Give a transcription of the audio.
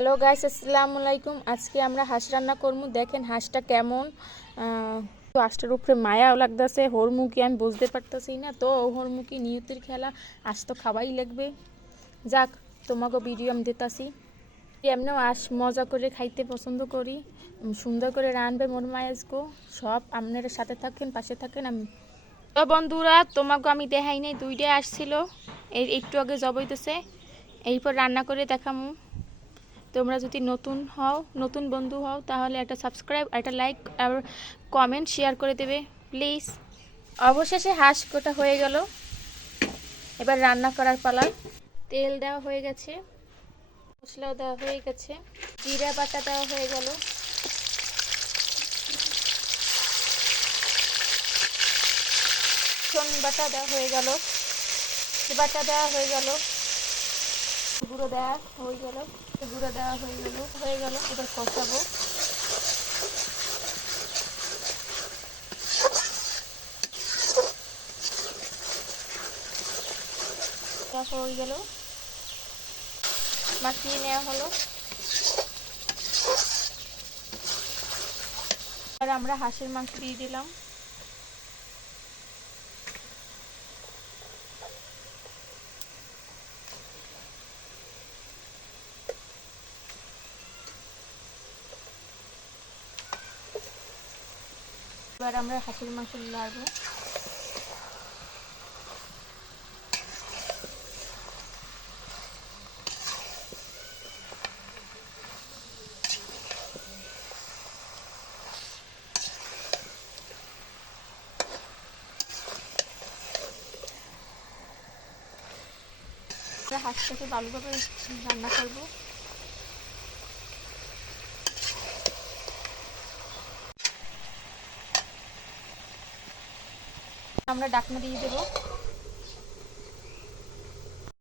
Hello guys, আসসালামু আলাইকুম। আজকে আমরা হাঁস রান্না করবো। দেখেন হাঁসটা কেমন। তো হাঁসটার উপরে মায়াও লাগতেছে, হরমুখী আমি বুঝতে পারতেছি না। তো হরমুখী নিয়তির খেলা, আজ তো খাওয়াই লাগবে। যাক, তোমাকে ভিডিও আমি দিতাছি। এমনিও আঁশ মজা করে খাইতে পছন্দ করি। সুন্দর করে রানবে মোর মায়াজগো। সব আপনারা সাথে থাকেন, পাশে থাকেন। আমি তো বন্ধুরা, তোমাকে আমি দেখাই নাই, দুইটাই আসছিল একটু আগে জবাইতেছে। এরপর রান্না করে দেখামু। তোমরা যদি নতুন বন্ধু হও তাহলে একটা সাবস্ক্রাইব, একটা লাইক আর কমেন্ট শেয়ার করে দেবে প্লিজ। অবশেষে হাঁস কোটা হয়ে গেল। এবার রান্না করার পালা। তেল দেওয়া হয়ে গেছে, মশলাও দেওয়া হয়ে গেছে, জিরা বাটা দেওয়া হয়ে গেল, রসুন বাটা দেওয়া হয়ে গেল, বাটা দেওয়া হয়ে গেল, গুঁড়ো দেওয়া হয়ে গেল, গুঁড়ো দেওয়া হয়ে গেল। এবার কষাবো। হয়ে গেল, মাখিয়ে নেওয়া হলো। আর আমরা হাঁসের মাংস দিয়ে দিলাম। এবার আমরা হাঁসের মাংস নাড়বো। আমরা হাঁসটাকে ভালোভাবে রান্না করব। আমরা ঢাকনা দিয়ে দেবো।